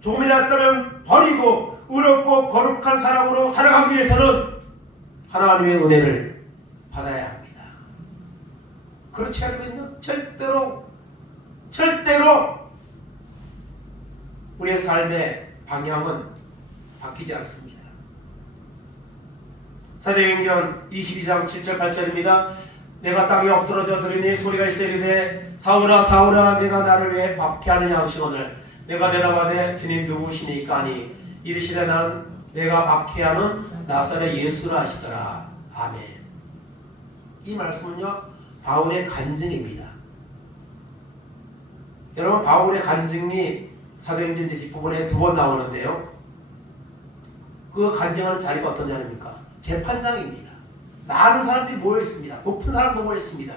조금이라도 버리고 의롭고 거룩한 사람으로 살아가기 위해서는 하나님의 은혜를 받아야 합니다. 그렇지 않으면요 절대로 우리의 삶의 방향은 바뀌지 않습니다. 사도행전 22장 7절 8절입니다. 내가 땅에 엎드러져 들으니 소리가 있어 이르되 사울아 사울아 내가 나를 왜 박해하느냐 하시거늘 내가 대답하되 주님 누구시니까 하니 이르시되 나는 내가 박해하는 나사렛 예수라 하시더라. 아멘. 이 말씀은요 바울의 간증입니다. 여러분 바울의 간증이 사도행전 뒷부분에 2번 나오는데요. 그 간증하는 자리가 어떤 자리입니까? 재판장입니다. 많은 사람들이 모여 있습니다. 높은 사람도 모여 있습니다.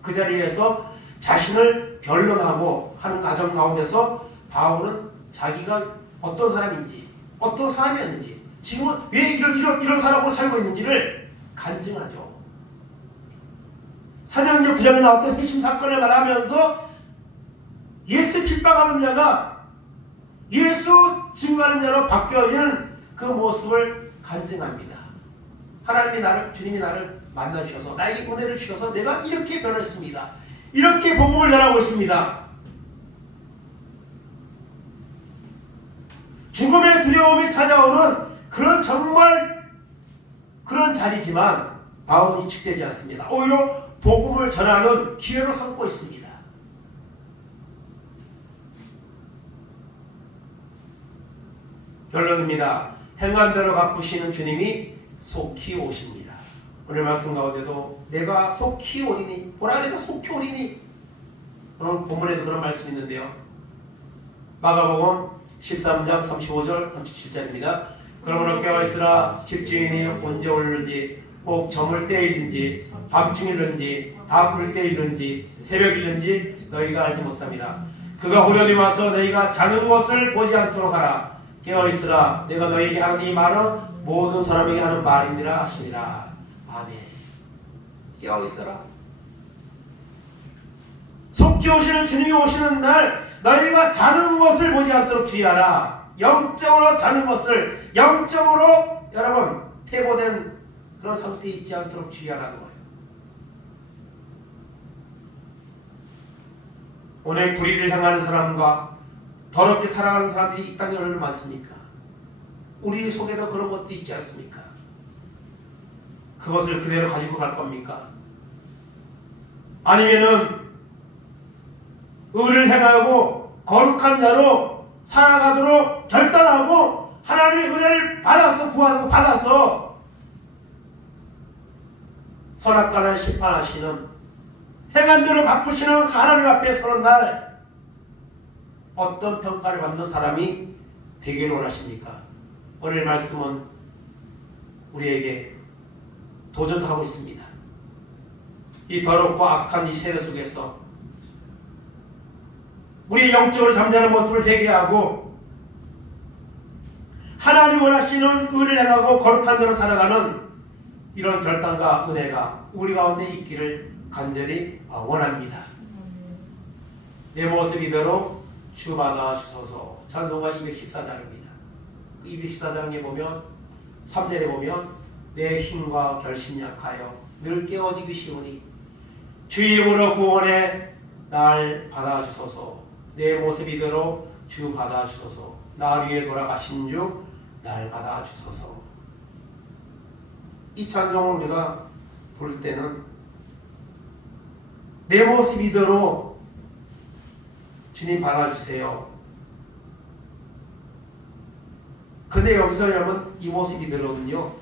그 자리에서 자신을 변론하고 하는 과정 가운데서 바울은 자기가 어떤 사람인지 어떤 사람이었는지 지금은 왜 이런 사람으로 살고 있는지를 간증하죠. 사도행전 9장에 나왔던 회심 사건을 말하면서 예수 핍박하는 자가 예수 증거하는 자로 바뀌어지는 그 모습을 간증합니다. 주님이 나를 만나주셔서 나에게 은혜를 주셔서 내가 이렇게 변했습니다. 이렇게 복음을 전하고 있습니다. 죽음의 두려움이 찾아오는 정말 그런 자리지만 바울은 위축되지 않습니다. 오히려 복음을 전하는 기회로 삼고 있습니다. 결론입니다. 행한 대로 갚으시는 주님이 속히 오십니다. 오늘 말씀 가운데도 내가 속히 오리니 보라 내가 속히 오리니 오늘 본문에도 그런 말씀이 있는데요. 마가복음 13장 35절 37절입니다. 그러므로 깨어있으라 집주인이 언제 오는지 혹 저물 때일는지 밤중일는지 다꿀 때일는지 새벽일는지 너희가 알지 못함이라. 그가 후련히 와서 너희가 자는 것을 보지 않도록 하라. 깨어있으라 내가 너희에게 하는 이 말은 모든 사람에게 하는 말이니라 하시니라. 아멘. 깨어있어라. 속히 오시는 주님이 오시는 날 너희가 자는 것을 보지 않도록 주의하라. 영적으로 자는 것을 영적으로 여러분 퇴보된 그런 상태에 있지 않도록 주의하라는 거예요. 오늘 불의를 향하는 사람과 더럽게 살아가는 사람들이 이 땅에 얼마나 많습니까? 우리 속에도 그런 것도 있지 않습니까? 그것을 그대로 가지고 갈 겁니까? 아니면은 의를 행하고 거룩한 자로 살아가도록 결단하고 하나님의 은혜를 받아서 구하고 받아서 선악과를 심판하시는 행한 대로 갚으시는 하나님 앞에 서는 날 어떤 평가를 받는 사람이 되길 원하십니까? 오늘 말씀은 우리에게 도전하고 있습니다. 이 더럽고 악한 이 세대 속에서 우리의 영적으로 잠자는 모습을 회개하고 하나님 원하시는 의를 행하고 거룩한 대로 살아가는 이런 결단과 은혜가 우리 가운데 있기를 간절히 원합니다. 내 모습 이대로 주받아 주소서. 찬송가 214장입니다. 그 214장에 보면 3절에 보면 내 힘과 결심 약하여 늘 깨어지기 쉬우니 주 이름으로 구원해 날 받아주소서. 내 모습 이대로 주 받아주소서. 날 위해 돌아가신 주 날 받아주소서. 이 찬송을 우리가 부를 때는 내 모습 이대로 주님 받아주세요. 근데 여기서 여러분 이 모습 이대로는요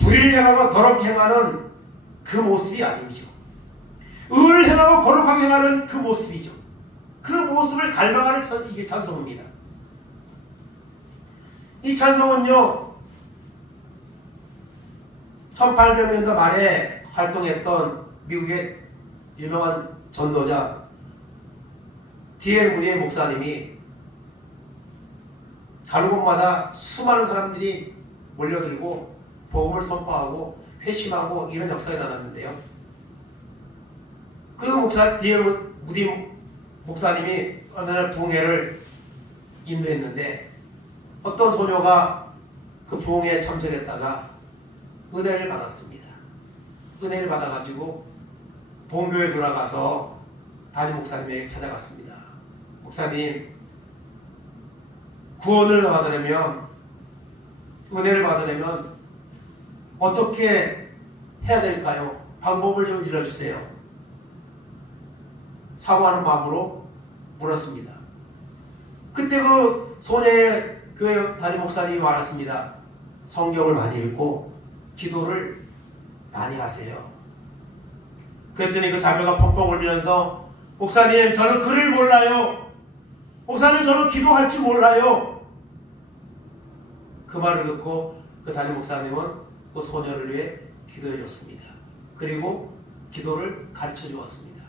불의를 행하고 더럽게 행하는 그 모습이 아니죠. 의를 행하고 거룩하게 행하는 그 모습이죠. 그 모습을 갈망하는 이게 찬송입니다. 이 찬송은요 1800년대 말에 활동했던 미국의 유명한 전도자 D.L. 무디의 목사님이 가는 곳마다 수많은 사람들이 몰려들고 복음을 선포하고 회심하고 이런 역사가 일어났는데요. 그 목사 D.L. 무디 목사님이 어느 날 부흥회를 인도했는데 어떤 소녀가 그 부흥회에 참석했다가 은혜를 받았습니다. 은혜를 받아가지고 본교에 돌아가서 담임 목사님에게 찾아갔습니다. 목사님, 구원을 받으려면 은혜를 받으려면 어떻게 해야 될까요? 방법을 좀 일러주세요. 사모하는 마음으로 물었습니다. 그때 그 소녀의 교회 담임 목사님이 말했습니다. 성경을 많이 읽고 기도를 많이 하세요. 그랬더니 그 자매가 펑펑 울면서 목사님 저는 글을 몰라요. 목사님 저는 기도할 줄 몰라요. 그 말을 듣고 그 담임 목사님은 그 소녀를 위해 기도해 줬습니다. 그리고 기도를 가르쳐 주었습니다.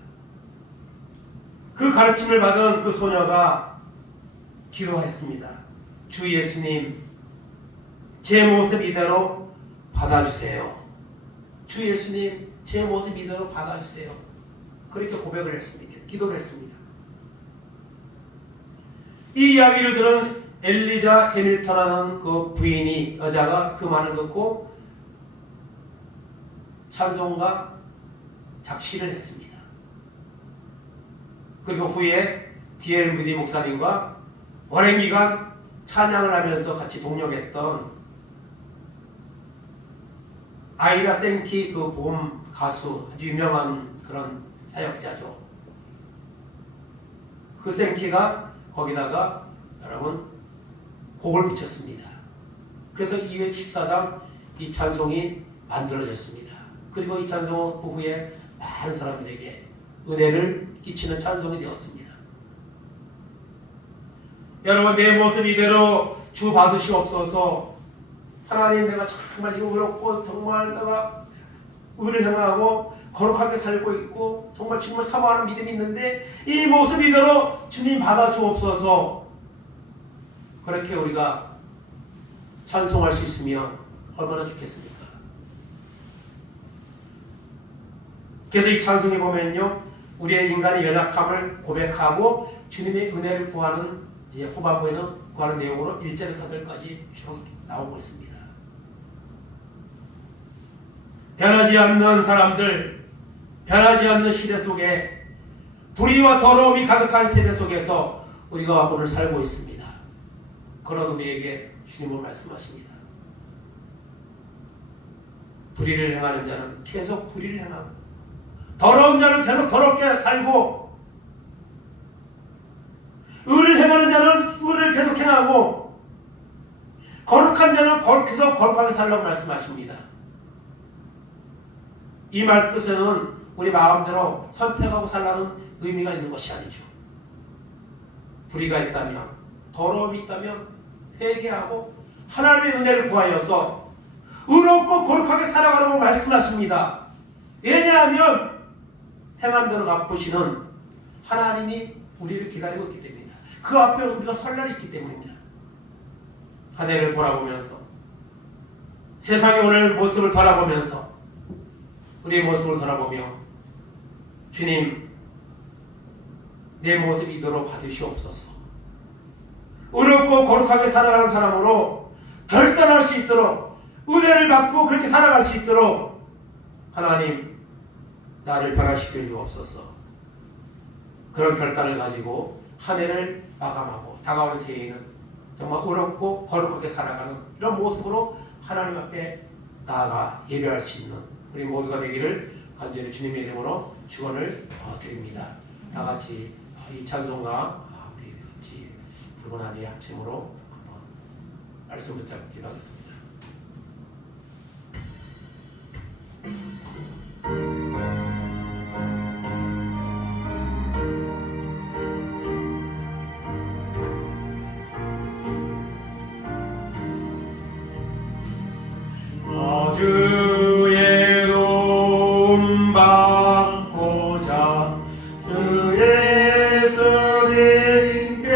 그 가르침을 받은 그 소녀가 기도했습니다. 주 예수님, 제 모습 이대로 받아주세요. 주 예수님, 제 모습 이대로 받아주세요. 그렇게 고백을 했습니다. 기도를 했습니다. 이 이야기를 들은 엘리자 해밀턴이라는 그 부인이, 여자가 그 말을 듣고 찬송가 작시를 했습니다. 그리고 후에 D.L. 무디 목사님과 오랜 기간 찬양을 하면서 같이 동역했던 아이라 생키 그 보험 가수, 아주 유명한 그런 사역자죠. 그 생키가 거기다가 여러분 곡을 붙였습니다. 그래서 214장 이 찬송이 만들어졌습니다. 그리고 이 찬송은 그 후에 많은 사람들에게 은혜를 끼치는 찬송이 되었습니다. 여러분, 내 모습 이대로 주 받으시옵소서. 하나님, 내가 정말 지금 어렵고 정말 내가 의를 행하고 거룩하게 살고 있고 정말 주님을 사모하는 믿음이 있는데 이 모습 이대로 주님 받아주옵소서. 그렇게 우리가 찬송할 수 있으면 얼마나 좋겠습니까? 그래서 이 찬송에 보면요, 우리의 인간의 연약함을 고백하고 주님의 은혜를 구하는, 이제 후반부에는 구하는 내용으로 1절에서 8절까지 쭉 나오고 있습니다. 변하지 않는 사람들, 변하지 않는 시대 속에, 불의와 더러움이 가득한 세대 속에서 우리가 오늘 살고 있습니다. 그런 우리에게 주님은 말씀하십니다. 불의를 행하는 자는 계속 불의를 행하고, 더러운 자는 계속 더럽게 살고, 의를 행하는 자는 의를 계속 행하고, 거룩한 자는 계속 거룩하게 살라고 말씀하십니다. 이 말 뜻에는 우리 마음대로 선택하고 살라는 의미가 있는 것이 아니죠. 불의가 있다면, 더러움이 있다면 회개하고 하나님의 은혜를 구하여서 의롭고 거룩하게 살아가라고 말씀하십니다. 왜냐하면 행한 대로 갚으시는 하나님이 우리를 기다리고 있기 때문입니다. 그 앞에 우리가 설 날이 있기 때문입니다. 한 해를 돌아보면서, 세상의 오늘 모습을 돌아보면서, 우리의 모습을 돌아보며 주님, 내 모습 이대로 받으시옵소서. 의롭고 거룩하게 살아가는 사람으로 결단할 수 있도록, 은혜를 받고 그렇게 살아갈 수 있도록 하나님, 나를 변화시켜 주옵소서. 그런 결단을 가지고 한 해를 마감하고 다가오는 새해에는 정말 의롭고 거룩하게 살아가는 이런 모습으로 하나님 앞에 나아가 예배할 수 있는 우리 모두가 되기를 간절히 주님의 이름으로 축원을 드립니다. 다 같이 이 찬송가 우리 같이 붉은 하늘의 합심으로 한번 말씀 붙잡고 기도하겠습니다. 주의 도움 받고자 주 예수님께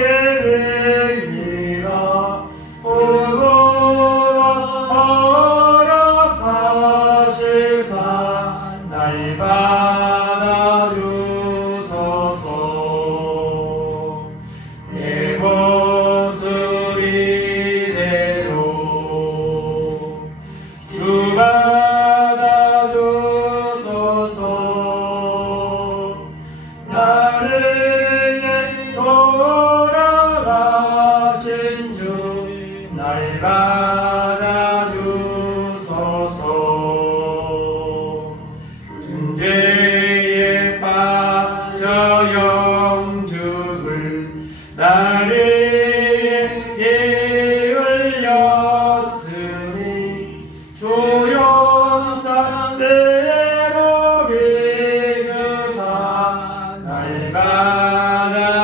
드립니다. 허락하시사 날 받아주소서. 내 모습 이대로 주 받아주소서. 나를 돌아가신 주 날 받아 죄에 빠져 영죽을 나를 게을렸으니 조용산대로 믿으사 날 받아주소서.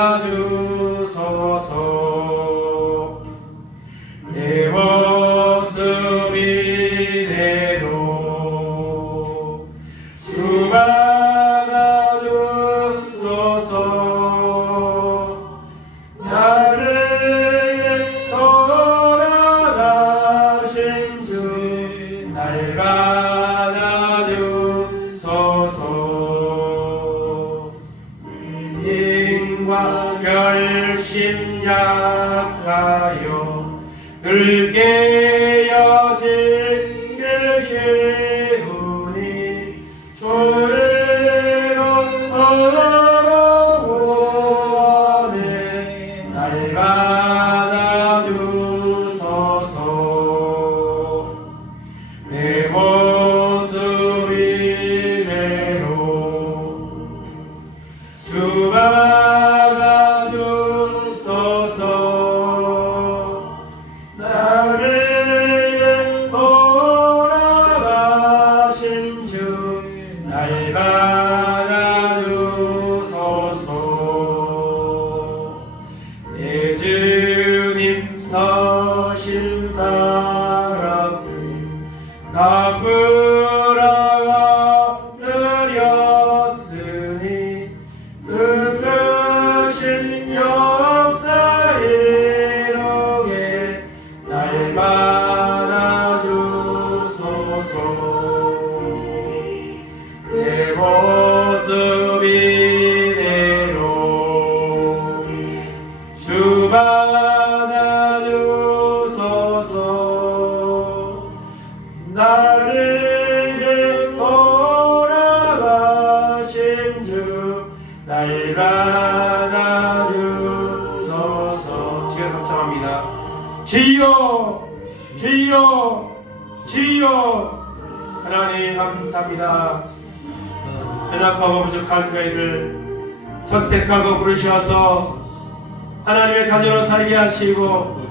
내 모습 이대로 주 받아주소서. 나를 돌아가신 주 날 받아주소서. 인과 결심 약하여 늘 깨어질 계시우니 조례로 구원해 날 받아주소서. 내 모습 이대로 주 받아주소서. 나를 돌아가신 주 날 받아주소서. 내 주님 서실 바랍 나 구라가 드렸으니 그 크신 역사 이루게 날 받아주소서. 내 모습 이대로 주 받아주소서. 나를 돌아가신 주 날 받아주소서. 주여 합창합니다. 주여 주여 주여. 하나님 감사합니다. 연약하고 부족한 저희를 선택하고 부르셔서 하나님의 자녀로 살게 하시고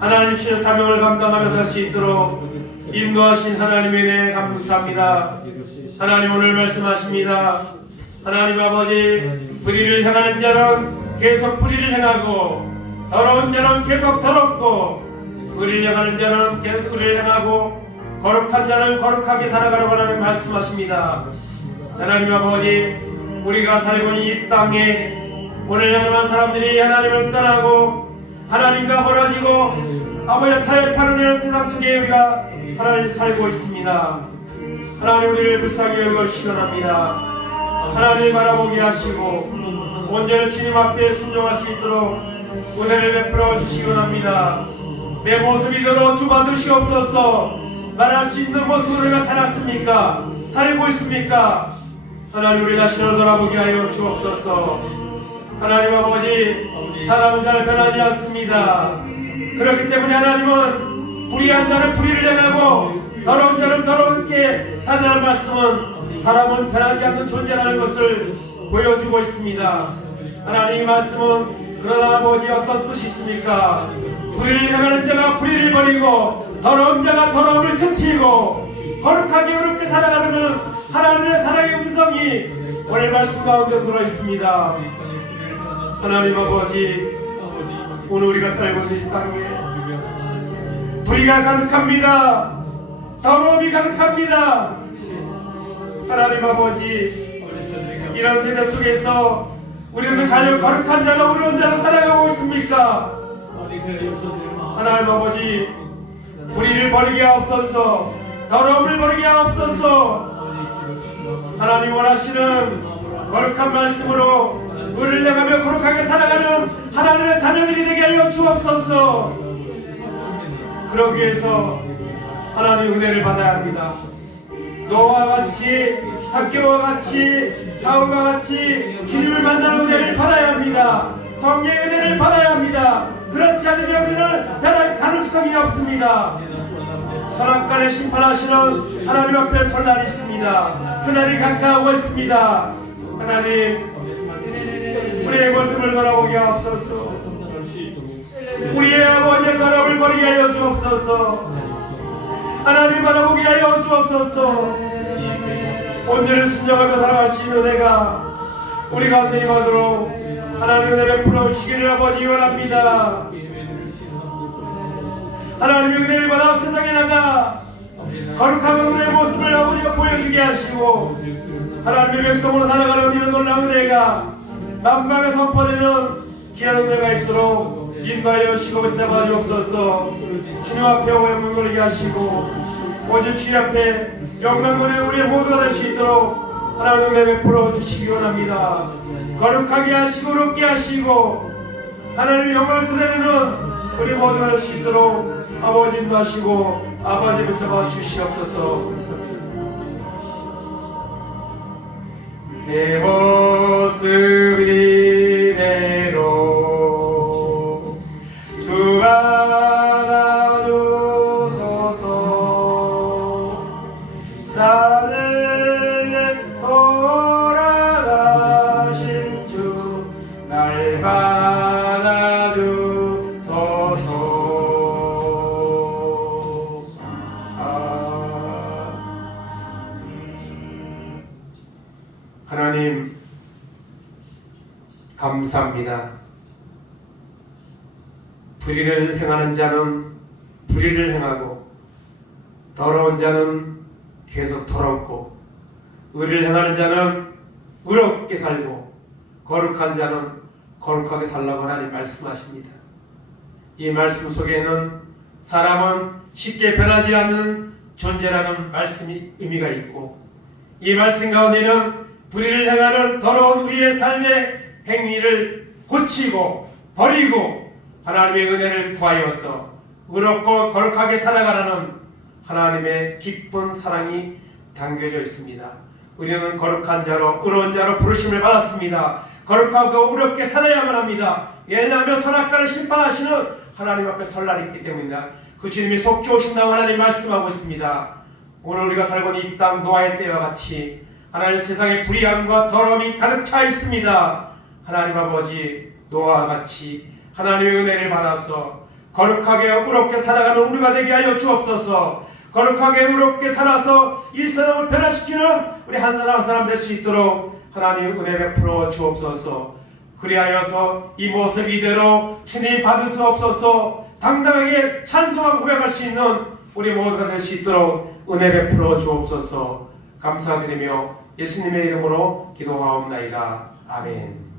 하나님 주신 사명을 감당하며 살 수 있도록 인도하신 하나님의 은혜 감사합니다. 하나님 오늘 말씀하십니다. 하나님 아버지, 불의를 행하는 자는 계속 불의를 행하고 더러운 자는 계속 더럽고 의를 행하는 자는 계속 의를 행하고 거룩한 자는 거룩하게 살아가라고 하나님 말씀하십니다. 하나님 아버지, 우리가 살고 있는 이 땅에 오늘 하나님 사람들이 하나님을 떠나고 하나님과 멀어지고 아버지 타협하는 세상 속에 우리가 하나님 살고 있습니다. 하나님 우리를 불쌍히 여겨 시원합니다. 하나님 바라보게 하시고 온전히 주님 앞에 순종할 수 있도록 은혜를 베풀어 주시기 원합니다. 내 모습이 이대로 주 받으시옵소서. 말할 수 있는 모습으로 우리가 살았습니까? 살고 있습니까? 하나님 우리 자신을 돌아보게 하여 주옵소서. 하나님 아버지, 사람은 잘 변하지 않습니다. 그렇기 때문에 하나님은 불의한 자는 불의를 행하고 더러운 자는 더럽게 살라는 말씀은 사람은 변하지 않는 존재라는 것을 보여주고 있습니다. 하나님 이 말씀은 그러나 아버지 어떤 뜻이 있습니까? 불의를 행하는 자가 불의를 버리고 더러운 자가 더러움을 그치고 거룩하게 의롭게 살아가는 하나님의 사랑의 음성이 오늘 말씀 가운데 들어있습니다. 하나님 아버지, 오늘 우리가 살고 있는 이 땅에 불의가 가득합니다. 더러움이 가득합니다. 하나님 아버지, 이런 세대 속에서 우리는 과연 거룩한 자로 의로운 자로 살아가고 있습니까? 하나님 아버지, 불의를 버리게 하옵소서. 더러움을 버리게 하옵소서. 하나님 원하시는 거룩한 말씀으로 의를 행하며 거룩하게 살아가는 하나님의 자녀들이 되게 하여 주옵소서. 그러기 위해서 하나님 은혜를 받아야 합니다. 노아와 같이, 삭개와 같이, 사울과 같이 주님을 만나는 은혜를 받아야 합니다. 성령의 은혜를 받아야 합니다. 그렇지 않으면 우리는 변할 가능성이 없습니다. 선악간에 심판하시는 하나님 앞에 설 날이 있습니다. 있습니다. 그날이 가까우고 있습니다. 하나님, 우리의 모습을 돌아보게 하옵소서. 우리의 아버지의 사람을 버리게 하여 주옵소서. 하나님 바라보게 하여 주옵소서. 온전히 순종하며 살아가시는 은혜가 우리 가운데 임하도록 하나님 은혜 베풀어 주시기를 아버지 원합니다. 하나님의 은혜를 받아 세상에 나가 거룩한 우리의 모습을 아버지가 보여주게 하시고 하나님의 백성으로 살아가는 이런 놀라운 은혜가 만방에 선포되는 귀한 은혜가 있도록 인도하여 주시고 붙잡아 주옵소서. 주님 앞에 영광을 돌리게 하시고 오직 주님 앞에 영광을 우리의 모두가 될 수 있도록 하나님 은혜 베풀어 주시기 원합니다. 거룩하게 하시고 의롭게 하시고 하나님의 영광을 드러내는 우리 모두가 될 수 있도록 아버지 인도하시고 아버지 붙잡아 주시옵소서. 내 모습 이대로 주 안아주소서. 나를 돌아가신 주 날 받아주소서. 하나님 감사합니다. 불의를 행하는 자는 불의를 행하고 더러운 자는 계속 더럽고 의를 행하는 자는 의롭게 살고 거룩한 자는 거룩하게 살라고 하나님 말씀하십니다. 이 말씀 속에는 사람은 쉽게 변하지 않는 존재라는 말씀이 의미가 있고 이 말씀 가운데는 불의를 행하는 더러운 우리의 삶의 행위를 고치고 버리고 하나님의 은혜를 구하여서 의롭고 거룩하게 살아가라는 하나님의 기쁜 사랑이 담겨져 있습니다. 우리는 거룩한 자로 의로운 자로 부르심을 받았습니다. 거룩하고 의롭게 살아야만 합니다. 왜냐하면 선악과를 심판하시는 하나님 앞에 설 날이 있기 때문입니다. 그 주님이 속히 오신다고 하나님 말씀하고 있습니다. 오늘 우리가 살고 있는 이 땅 노아의 때와 같이 하나님 세상에 불의함과 더러움이 가득 차 있습니다. 하나님 아버지 노아와 같이 하나님의 은혜를 받아서 거룩하게 의롭게 살아가는 우리가 되게 하여 주옵소서. 거룩하게 의롭게 살아서 이 세상을 변화시키는 우리 한 사람 한 사람 될 수 있도록 하나님 은혜 베풀어 주옵소서. 그리하여서 이 모습 이대로 주님 받을 수 없어서 당당하게 찬송하고 고백할 수 있는 우리 모두가 될 수 있도록 은혜 베풀어 주옵소서. 감사드리며 예수님의 이름으로 기도하옵나이다. 아멘.